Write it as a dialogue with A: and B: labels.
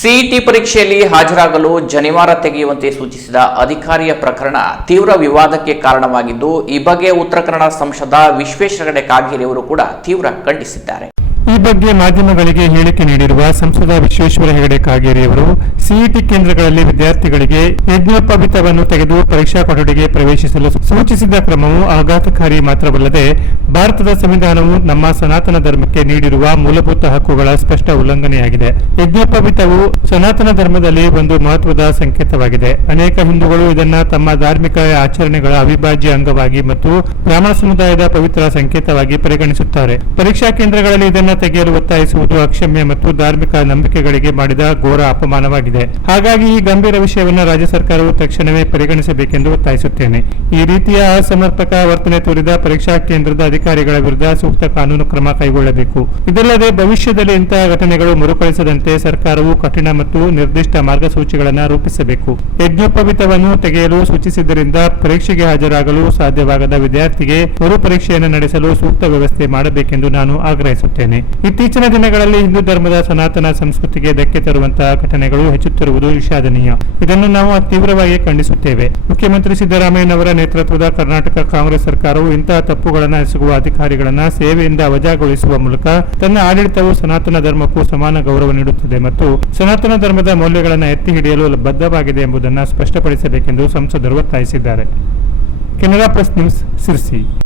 A: CET ಪರೀಕ್ಷೆಯಲ್ಲಿ ಹಾಜರಾಗಲು ಜನಿವಾರ ತೆಗೆಯುವಂತೆ ಸೂಚಿಸಿದ ಅಧಿಕಾರಿಯ ಪ್ರಕರಣ ತೀವ್ರ ವಿವಾದಕ್ಕೆ ಕಾರಣವಾಗಿದ್ದು, ಈ ಬಗ್ಗೆ ಉತ್ತರ ಕನ್ನಡ ಸಂಸದ ವಿಶ್ವೇಶ್ವರ ಹೆಗಡೆ ಕೂಡ ತೀವ್ರ ಖಂಡಿಸಿದ್ದಾರೆ.
B: ಈ ಬಗ್ಗೆ ಮಾಧ್ಯಮಗಳಿಗೆ ಹೇಳಿಕೆ ನೀಡಿರುವ ಸಂಸದ ವಿಶ್ವೇಶ್ವರ ಹೆಗಡೆ ಕಾಗೇರಿಯವರು ಸಿಇಟಿ ಕೇಂದ್ರಗಳಲ್ಲಿ ವಿದ್ಯಾರ್ಥಿಗಳಿಗೆ ಯಜ್ಞೋಪವಿತವನ್ನು ತೆಗೆದು ಪರೀಕ್ಷಾ ಕೊಠಡಿಗೆ ಪ್ರವೇಶಿಸಲು ಸೂಚಿಸಿದ ಕ್ರಮವು ಆಘಾತಕಾರಿ ಮಾತ್ರವಲ್ಲದೆ, ಭಾರತದ ಸಂವಿಧಾನವು ನಮ್ಮ ಸನಾತನ ಧರ್ಮಕ್ಕೆ ನೀಡಿರುವ ಮೂಲಭೂತ ಹಕ್ಕುಗಳ ಸ್ಪಷ್ಟ ಉಲ್ಲಂಘನೆಯಾಗಿದೆ. ಯಜ್ಞೋಪವಿತವು ಸನಾತನ ಧರ್ಮದಲ್ಲಿ ಒಂದು ಮಹತ್ವದ ಸಂಕೇತವಾಗಿದೆ. ಅನೇಕ ಹಿಂದೂಗಳು ಇದನ್ನು ತಮ್ಮ ಧಾರ್ಮಿಕ ಆಚರಣೆಗಳ ಅವಿಭಾಜ್ಯ ಅಂಗವಾಗಿ ಮತ್ತು ಬ್ರಾಹ್ಮಣ ಸಮುದಾಯದ ಪವಿತ್ರ ಸಂಕೇತವಾಗಿ ಪರಿಗಣಿಸುತ್ತಾರೆ. ಪರೀಕ್ಷಾ ಕೇಂದ್ರಗಳಲ್ಲಿ ಇದನ್ನ ತೆಗೆಯಲು ಒತ್ತಾಯಿಸುವುದು ಅಕ್ಷಮ್ಯ ಮತ್ತು ಧಾರ್ಮಿಕ ನಂಬಿಕೆಗಳಿಗೆ ಮಾಡಿದ ಘೋರ ಅಪಮಾನವಾಗಿದೆ. ಹಾಗಾಗಿ ಈ ಗಂಭೀರ ವಿಷಯವನ್ನು ರಾಜ್ಯ ಸರ್ಕಾರವು ತಕ್ಷಣವೇ ಪರಿಗಣಿಸಬೇಕೆಂದು ಒತ್ತಾಯಿಸುತ್ತೇನೆ. ಈ ರೀತಿಯ ಅಸಮರ್ಪಕ ವರ್ತನೆ ತೋರಿದ ಪರೀಕ್ಷಾ ಕೇಂದ್ರದ ಅಧಿಕಾರಿಗಳ ವಿರುದ್ಧ ಸೂಕ್ತ ಕಾನೂನು ಕ್ರಮ ಕೈಗೊಳ್ಳಬೇಕು. ಇದಲ್ಲದೆ ಭವಿಷ್ಯದಲ್ಲಿ ಇಂತಹ ಘಟನೆಗಳು ಮರುಕಳಿಸದಂತೆ ಸರ್ಕಾರವು ಕಠಿಣ ಮತ್ತು ನಿರ್ದಿಷ್ಟ ಮಾರ್ಗಸೂಚಿಗಳನ್ನು ರೂಪಿಸಬೇಕು. ಯಜ್ಞೋಪವಿತವನ್ನು ತೆಗೆಯಲು ಸೂಚಿಸಿದ್ದರಿಂದ ಪರೀಕ್ಷೆಗೆ ಹಾಜರಾಗಲು ಸಾಧ್ಯವಾಗದ ವಿದ್ಯಾರ್ಥಿಗೆ ಮರುಪರೀಕ್ಷೆಯನ್ನು ನಡೆಸಲು ಸೂಕ್ತ ವ್ಯವಸ್ಥೆ ಮಾಡಬೇಕೆಂದು ನಾನು ಆಗ್ರಹಿಸುತ್ತೇನೆ. ಇತ್ತೀಚಿನ ದಿನಗಳಲ್ಲಿ ಹಿಂದೂ ಧರ್ಮದ ಸನಾತನ ಸಂಸ್ಕೃತಿಗೆ ಧಕ್ಕೆ ತರುವಂತಹ ಘಟನೆಗಳು ಹೆಚ್ಚುತ್ತಿರುವುದು ವಿಷಾದನೀಯ. ಇದನ್ನು ನಾವು ತೀವ್ರವಾಗಿ ಖಂಡಿಸುತ್ತೇವೆ. ಮುಖ್ಯಮಂತ್ರಿ ಸಿದ್ದರಾಮಯ್ಯನವರ ನೇತೃತ್ವದ ಕರ್ನಾಟಕ ಕಾಂಗ್ರೆಸ್ ಸರ್ಕಾರವು ಇಂತಹ ತಪ್ಪುಗಳನ್ನು ಎಸಗುವ ಅಧಿಕಾರಿಗಳನ್ನ ಸೇವೆಯಿಂದ ವಜಾಗೊಳಿಸುವ ಮೂಲಕ ತನ್ನ ಆಡಳಿತವು ಸನಾತನ ಧರ್ಮಕ್ಕೂ ಸಮಾನ ಗೌರವ ನೀಡುತ್ತದೆ ಮತ್ತು ಸನಾತನ ಧರ್ಮದ ಮೌಲ್ಯಗಳನ್ನು ಎತ್ತಿ ಹಿಡಿಯಲು ಬದ್ಧವಾಗಿದೆ ಎಂಬುದನ್ನು ಸ್ಪಷ್ಟಪಡಿಸಬೇಕೆಂದು ಸಂಸದರು ಒತ್ತಾಯಿಸಿದ್ದಾರೆ. Canara press news Sirsi.